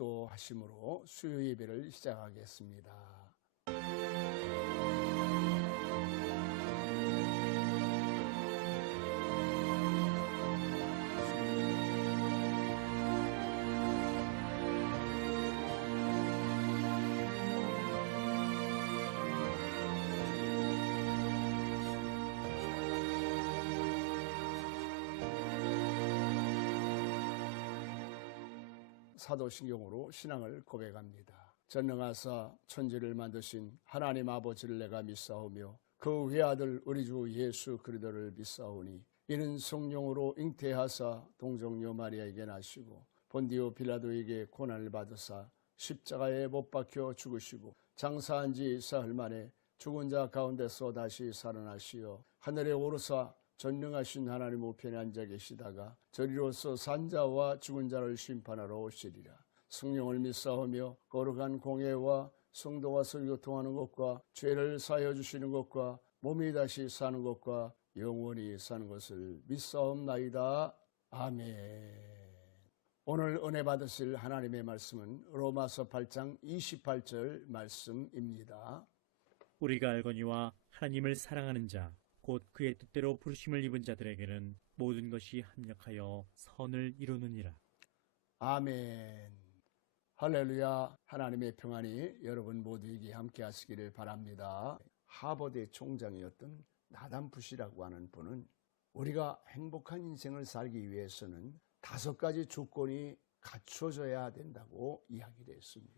축도하심으로 수요 예배를 시작하겠습니다. 사도신경으로 신앙을 고백합니다. 전능하사 천지를 만드신 하나님 아버지를 내가 믿사오며 그 외아들 우리 주 예수 그리스도를 믿사오니 이는 성령으로 잉태하사 동정녀 마리아에게 나시고 본디오 빌라도에게 고난을 받으사 십자가에 못 박혀 죽으시고 장사한 지 사흘 만에 죽은 자 가운데서 다시 살아나시어 하늘에 오르사 전능하신 하나님 우편에 앉아 계시다가 저리로서 산자와 죽은 자를 심판하러 오시리라. 성령을 믿사오며 거룩한 공예와 성도와 교통하는 것과 죄를 사하여 주시는 것과 몸이 다시 사는 것과 영원히 사는 것을 믿사옵나이다. 아멘. 오늘 은혜 받으실 하나님의 말씀은 로마서 8장 28절 말씀입니다. 우리가 알거니와 하나님을 사랑하는 자 곧 그의 뜻대로 부르심을 입은 자들에게는 모든 것이 합력하여 선을 이루느니라. 아멘. 할렐루야. 하나님의 평안이 여러분 모두에게 함께 하시기를 바랍니다. 하버드의 총장이었던 나담 부시라고 하는 분은 우리가 행복한 인생을 살기 위해서는 5가지 조건이 갖춰져야 된다고 이야기를 했습니다.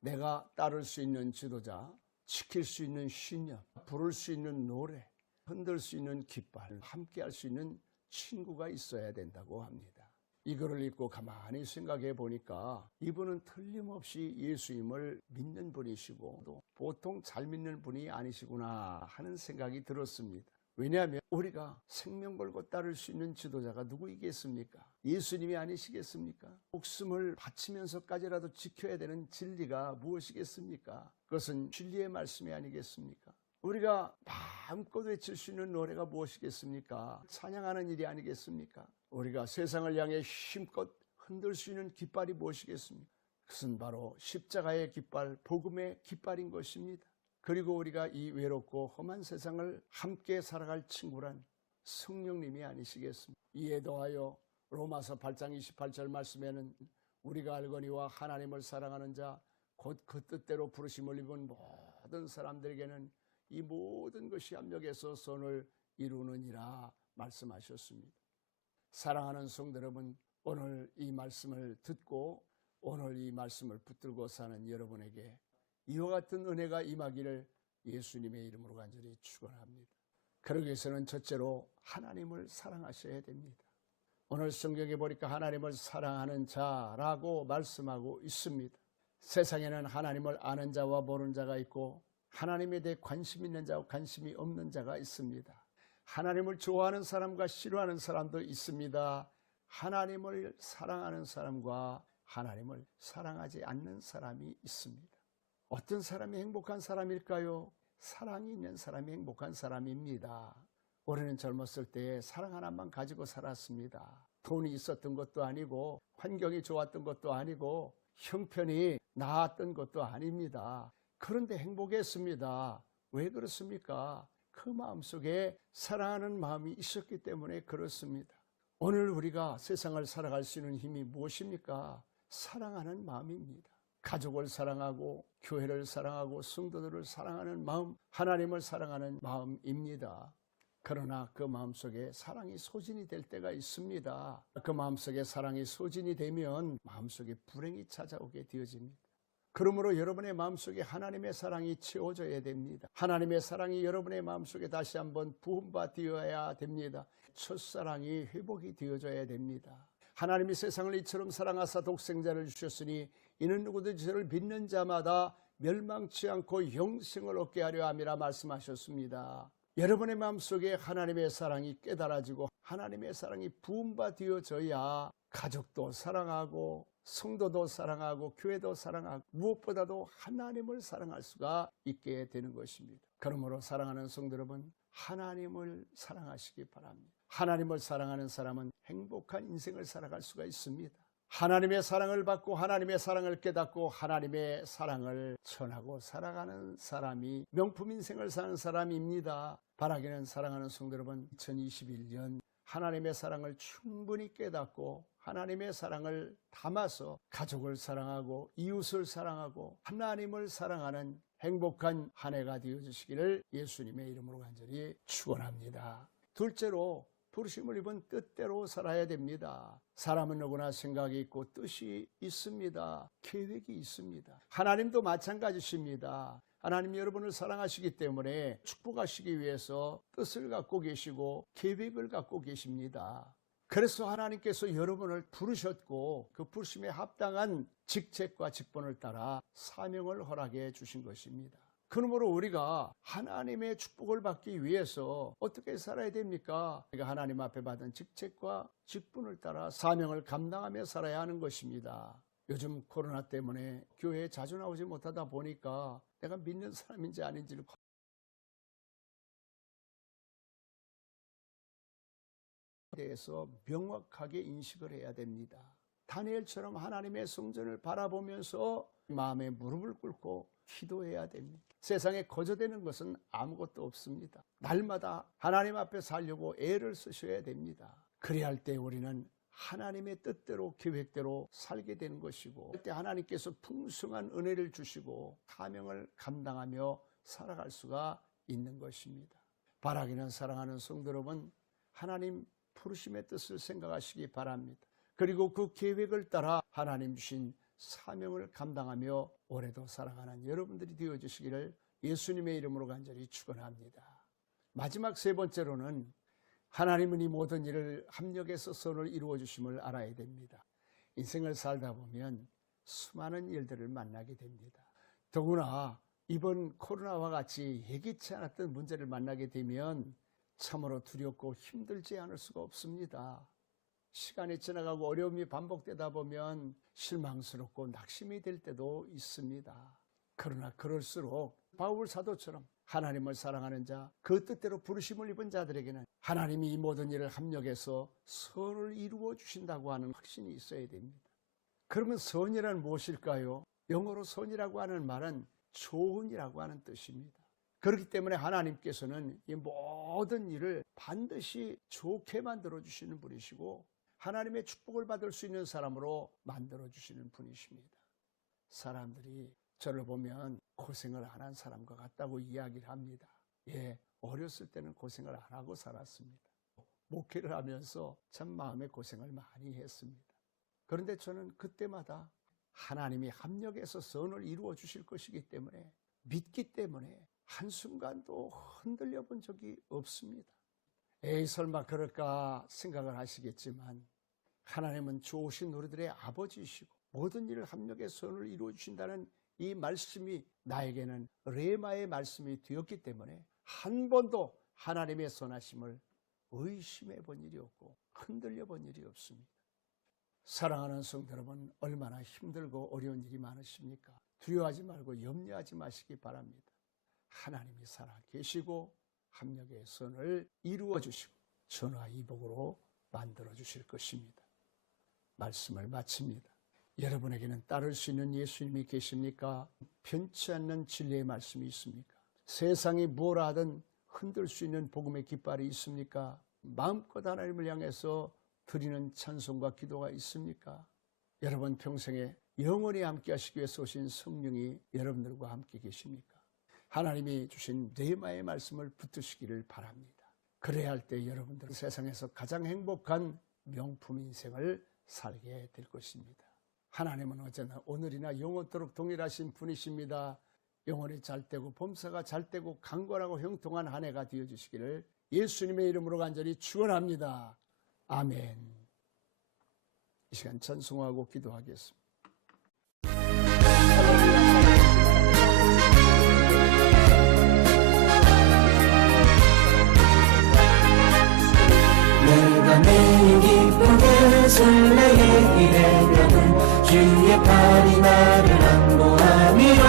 내가 따를 수 있는 지도자, 지킬 수 있는 신념, 부를 수 있는 노래, 흔들 수 있는 깃발, 함께 할 수 있는 친구가 있어야 된다고 합니다. 이거를 읽고 가만히 생각해 보니까 이분은 틀림없이 예수님을 믿는 분이시고 또 보통 잘 믿는 분이 아니시구나 하는 생각이 들었습니다. 왜냐하면 우리가 생명 걸고 따를 수 있는 지도자가 누구이겠습니까? 예수님이 아니시겠습니까? 목숨을 바치면서까지라도 지켜야 되는 진리가 무엇이겠습니까? 그것은 진리의 말씀이 아니겠습니까? 우리가 마음껏 외칠 수 있는 노래가 무엇이겠습니까? 찬양하는 일이 아니겠습니까? 우리가 세상을 향해 힘껏 흔들 수 있는 깃발이 무엇이겠습니까? 그것은 바로 십자가의 깃발, 복음의 깃발인 것입니다. 그리고 우리가 이 외롭고 험한 세상을 함께 살아갈 친구란 성령님이 아니시겠습니까? 이에 더하여 로마서 8장 28절 말씀에는 우리가 알거니와 하나님을 사랑하는 자 곧 그 뜻대로 부르심을 입은 모든 사람들에게는 이 모든 것이 합력해서 선을 이루느니라 말씀하셨습니다. 사랑하는 성도 여러분, 오늘 이 말씀을 듣고 오늘 이 말씀을 붙들고 사는 여러분에게 이와 같은 은혜가 임하기를 예수님의 이름으로 간절히 축원합니다. 그러기 위해서는 첫째로 하나님을 사랑하셔야 됩니다. 오늘 성경에 보니까 하나님을 사랑하는 자라고 말씀하고 있습니다. 세상에는 하나님을 아는 자와 모르는 자가 있고 하나님에 대해 관심 있는 자와 관심이 없는 자가 있습니다. 하나님을 좋아하는 사람과 싫어하는 사람도 있습니다. 하나님을 사랑하는 사람과 하나님을 사랑하지 않는 사람이 있습니다. 어떤 사람이 행복한 사람일까요? 사랑이 있는 사람이 행복한 사람입니다. 우리는 젊었을 때 사랑 하나만 가지고 살았습니다. 돈이 있었던 것도 아니고 환경이 좋았던 것도 아니고 형편이 나았던 것도 아닙니다. 그런데 행복했습니다. 왜 그렇습니까? 그 마음속에 사랑하는 마음이 있었기 때문에 그렇습니다. 오늘 우리가 세상을 살아갈 수 있는 힘이 무엇입니까? 사랑하는 마음입니다. 가족을 사랑하고 교회를 사랑하고 성도들을 사랑하는 마음, 하나님을 사랑하는 마음입니다. 그러나 그 마음속에 사랑이 소진이 될 때가 있습니다. 그 마음속에 사랑이 소진이 되면 마음속에 불행이 찾아오게 되어집니다. 그러므로 여러분의 마음속에 하나님의 사랑이 채워져야 됩니다. 하나님의 사랑이 여러분의 마음속에 다시 한번 부음받아야 됩니다. 첫사랑이 회복이 되어져야 됩니다. 하나님이 세상을 이처럼 사랑하사 독생자를 주셨으니 이는 누구든지 저를 믿는 자마다 멸망치 않고 영생을 얻게 하려 함이라 말씀하셨습니다. 여러분의 마음속에 하나님의 사랑이 깨달아지고 하나님의 사랑이 부음받아져야 가족도 사랑하고 성도도 사랑하고 교회도 사랑하고 무엇보다도 하나님을 사랑할 수가 있게 되는 것입니다. 그러므로 사랑하는 성도 여러분, 하나님을 사랑하시기 바랍니다. 하나님을 사랑하는 사람은 행복한 인생을 살아갈 수가 있습니다. 하나님의 사랑을 받고 하나님의 사랑을 깨닫고 하나님의 사랑을 전하고 살아가는 사람이 명품 인생을 사는 사람입니다. 바라기는 사랑하는 성도 여러분, 2021년 하나님의 사랑을 충분히 깨닫고 하나님의 사랑을 담아서 가족을 사랑하고 이웃을 사랑하고 하나님을 사랑하는 행복한 한 해가 되어주시기를 예수님의 이름으로 간절히 축원합니다. 둘째로 부르심을 입은 뜻대로 살아야 됩니다. 사람은 누구나 생각이 있고 뜻이 있습니다. 계획이 있습니다. 하나님도 마찬가지십니다. 하나님 여러분을 사랑하시기 때문에 축복하시기 위해서 뜻을 갖고 계시고 계획을 갖고 계십니다. 그래서 하나님께서 여러분을 부르셨고 그 부르심에 합당한 직책과 직분을 따라 사명을 허락해 주신 것입니다. 그러므로 우리가 하나님의 축복을 받기 위해서 어떻게 살아야 됩니까? 우리가 하나님 앞에 받은 직책과 직분을 따라 사명을 감당하며 살아야 하는 것입니다. 요즘 코로나 때문에 교회에 자주 나오지 못하다 보니까 내가 믿는 사람인지 아닌지를 대해서 명확하게 인식을 해야 됩니다. 다니엘처럼 하나님의 성전을 바라보면서 마음에 무릎을 꿇고 기도해야 됩니다. 세상에 거저되는 것은 아무것도 없습니다. 날마다 하나님 앞에 살려고 애를 쓰셔야 됩니다. 그래야 할 때 우리는 하나님의 뜻대로 계획대로 살게 되는 것이고 그때 하나님께서 풍성한 은혜를 주시고 사명을 감당하며 살아갈 수가 있는 것입니다. 바라기는 사랑하는 성도 여러분, 하나님 부르심의 뜻을 생각하시기 바랍니다. 그리고 그 계획을 따라 하나님 주신 사명을 감당하며 올해도 살아가는 여러분들이 되어주시기를 예수님의 이름으로 간절히 축원합니다. 마지막 세 번째로는 하나님은 이 모든 일을 합력해서 선을 이루어 주심을 알아야 됩니다. 인생을 살다 보면 수많은 일들을 만나게 됩니다. 더구나 이번 코로나와 같이 예기치 않았던 문제를 만나게 되면 참으로 두렵고 힘들지 않을 수가 없습니다. 시간이 지나가고 어려움이 반복되다 보면 실망스럽고 낙심이 될 때도 있습니다. 그러나 그럴수록 바울 사도처럼 하나님을 사랑하는 자, 그 뜻대로 부르심을 입은 자들에게는 하나님이 이 모든 일을 합력해서 선을 이루어 주신다고 하는 확신이 있어야 됩니다. 그러면 선이란 무엇일까요? 영어로 선이라고 하는 말은 좋은이라고 하는 뜻입니다. 그렇기 때문에 하나님께서는 이 모든 일을 반드시 좋게 만들어 주시는 분이시고 하나님의 축복을 받을 수 있는 사람으로 만들어 주시는 분이십니다. 사람들이 저를 보면 고생을 안 한 사람과 같다고 이야기를 합니다. 예, 어렸을 때는 고생을 안 하고 살았습니다. 목회를 하면서 참 마음의 고생을 많이 했습니다. 그런데 저는 그때마다 하나님이 합력해서 선을 이루어 주실 것이기 때문에 믿기 때문에 한순간도 흔들려 본 적이 없습니다. 에이, 설마 그럴까 생각을 하시겠지만 하나님은 좋으신 우리들의 아버지이시고 모든 일을 합력해 선을 이루어 주신다는 이 말씀이 나에게는 레마의 말씀이 되었기 때문에 한 번도 하나님의 선하심을 의심해 본 일이 없고 흔들려 본 일이 없습니다. 사랑하는 성도 여러분, 얼마나 힘들고 어려운 일이 많으십니까? 두려워하지 말고 염려하지 마시기 바랍니다. 하나님이 살아계시고 합력의 선을 이루어 주시고 전화이복으로 만들어 주실 것입니다. 말씀을 마칩니다. 여러분에게는 따를 수 있는 예수님이 계십니까? 변치 않는 진리의 말씀이 있습니까? 세상이 뭐라 하든 흔들 수 있는 복음의 깃발이 있습니까? 마음껏 하나님을 향해서 드리는 찬송과 기도가 있습니까? 여러분 평생에 영원히 함께 하시기 위해서 오신 성령이 여러분들과 함께 계십니까? 하나님이 주신 레마의 말씀을 붙드시기를 바랍니다. 그래야 할 때 여러분들은 세상에서 가장 행복한 명품 인생을 살게 될 것입니다. 하나님은 어제나 오늘이나 영원토록 동일하신 분이십니다. 영혼이 잘되고 범사가 잘되고 강건하고 형통한 한 해가 되어주시기를 예수님의 이름으로 간절히 축원합니다. 아멘. 이 시간 찬송하고 기도하겠습니다. 내가 매일 기쁘게 설레게 기대려는 주의 팔이 나를 안보함이요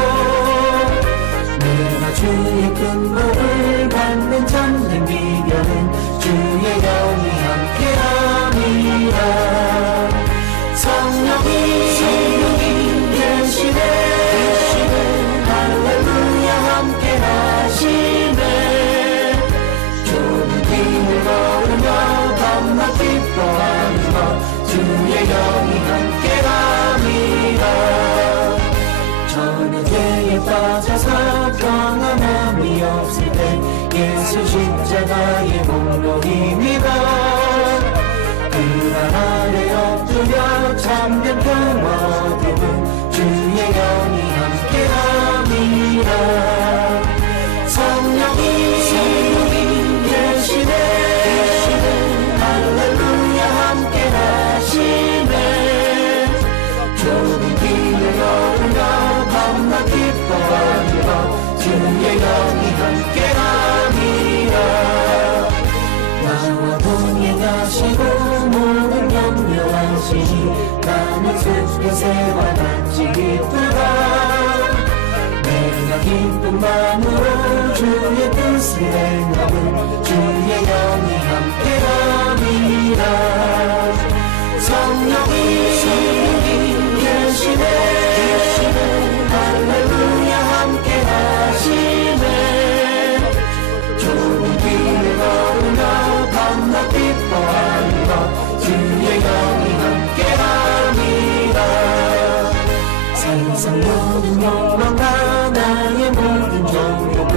내가 주의 큰 복을 받는 참된 비결은 주의 영이 함께함이라 성령 성령이 계시네 할렐루야 함께 하시네 좁은 길을 걸으며 밤낮 기뻐하며 주의 영이 함께합니다 저는 죄에 빠져서 평안함이 없을 때 예수 십자가의 목록입니다 그날 아래 엎드려 참된 평화 얻음은 주의 영이 함께합니다 성령이 계시네 할렐루야 함께 하시네 좁은 길을 걸으며 밤낮 기뻐하며 주의 영이 함께합니다 나와 동행하시고 모든 염려하시니 나는 숲에새와 같이 기쁘다 내가 기쁜 마음으로 주의 뜻을 행하고 주의 영이 함께합니다 성령이 계시네 할렐루야 함께 하시네 좁은 길을 걸으며 밤낮 기뻐하며 주의 영이 함께합니다 세상 모든 욕망과 나의 모든 정욕은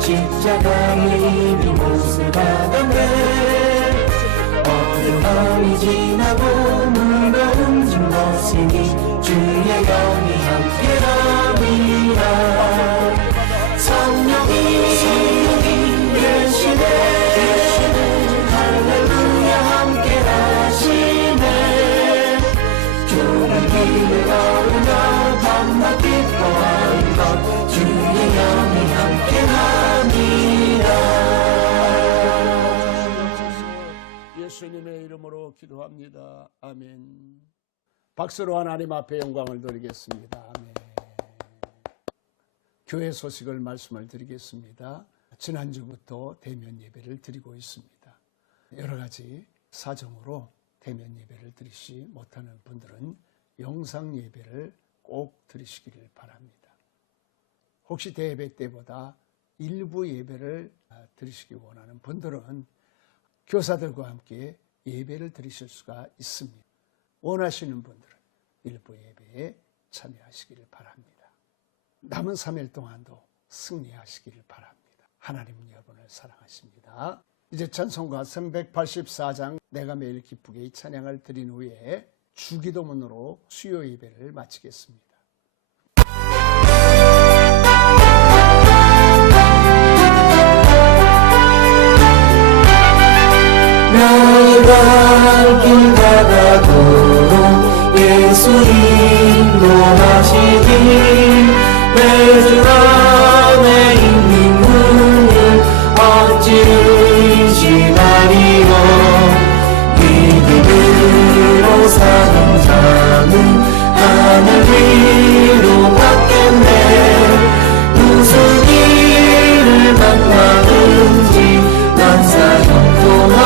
십자가의 이미 못을 받았네 어느 밤이 지나고 무거운 짐 벗으니 주의 영이 함께합니다 성령이 계시네 할렐루야 함께 하시네 좁은 길을 걸으며 밤낮 기뻐하며 주의 영이 함께합니다 예수님의 이름으로 기도합니다. 아멘. 박수로 하나님 앞에 영광을 드리겠습니다. 아멘. 교회 소식을 말씀을 드리겠습니다. 지난주부터 대면 예배를 드리고 있습니다. 여러 가지 사정으로 대면 예배를 드리지 못하는 분들은 영상 예배를 꼭 드리시기를 바랍니다. 혹시 대예배 때보다 일부 예배를 드리시기 원하는 분들은 교사들과 함께 예배를 드리실 수가 있습니다. 원하시는 분들은 일부 예배에 참여하시기를 바랍니다. 남은 3일 동안도 승리하시기를 바랍니다. 하나님은 여러분을 사랑하십니다. 이제 찬송가 384장 내가 매일 기쁘게 이 찬양을 드린 후에 주기도문으로 수요 예배를 마치겠습니다. 나의 갈 길 가다도록 예수 인도하시길 매주 안에 있는 눈을 어찌 의심하리요 믿음으로 사는 자는 하늘 위로 받겠네 무슨 일을 만나든지 난 사형통하리라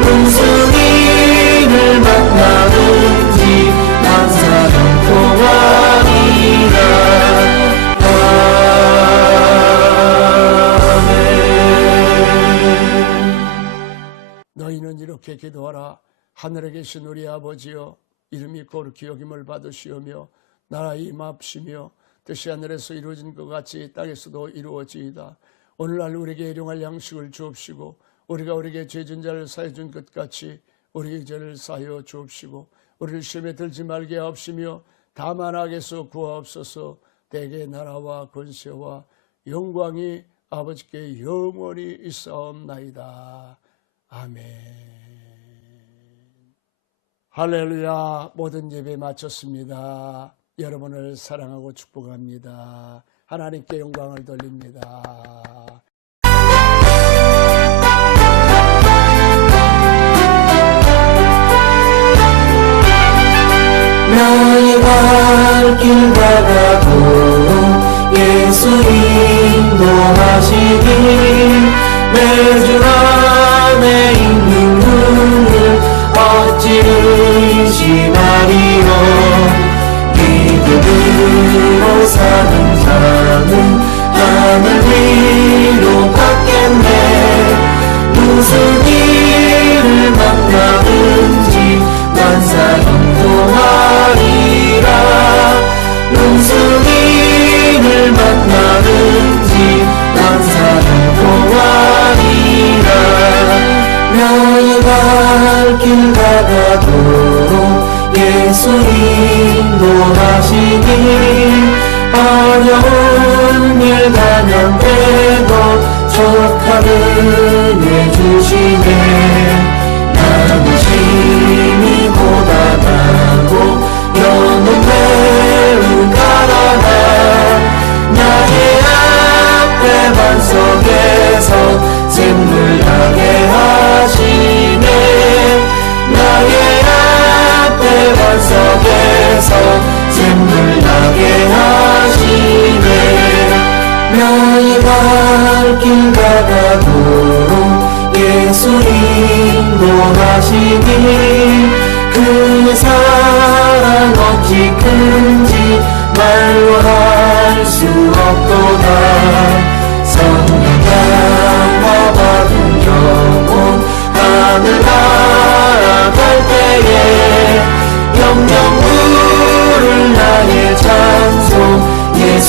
무슨 일을 만나든지 난 사형통하리라 너희는 이렇게 기도하라. 하늘에 계신 우리 아버지여 이름이 거룩히 여김을 받으시오며 나라의 임합시며 뜻이 하늘에서 이루어진 것 같이 땅에서도 이루어지이다. 오늘날 우리에게 일용할 양식을 주옵시고 우리가 우리에게 죄진 자를 사해 준 것 같이 우리의 죄를 사하여 주옵시고 우리를 시험에 들지 말게 하옵시며 다만 악에서 구하옵소서. 대개 나라와 권세와 영광이 아버지께 영원히 있사옵나이다. 아멘. 할렐루야. 모든 예배 마쳤습니다. 여러분을 사랑하고 축복합니다. 하나님께 영광을 돌립니다. 나의 갈 길 가다도록 예수 인도하시길 매주 안에 있는 눈을 어찌 인도하시니 어려운 일 가운데도 족하게 해주시네. 나는 심히 고단하고 영은 매우 가난하 나의 앞에 반석에서 샘물 나게 하시네. 나의 앞에 반석에서 샘물 나게 하시네. 나의 발길 가다도록 예수 인도하시니 그의 사랑 어찌 큰지 말로 할 수 없도다. 성령과 받은 영혼 하늘 날아갈 때에 영영 부를 나의 찬송 예수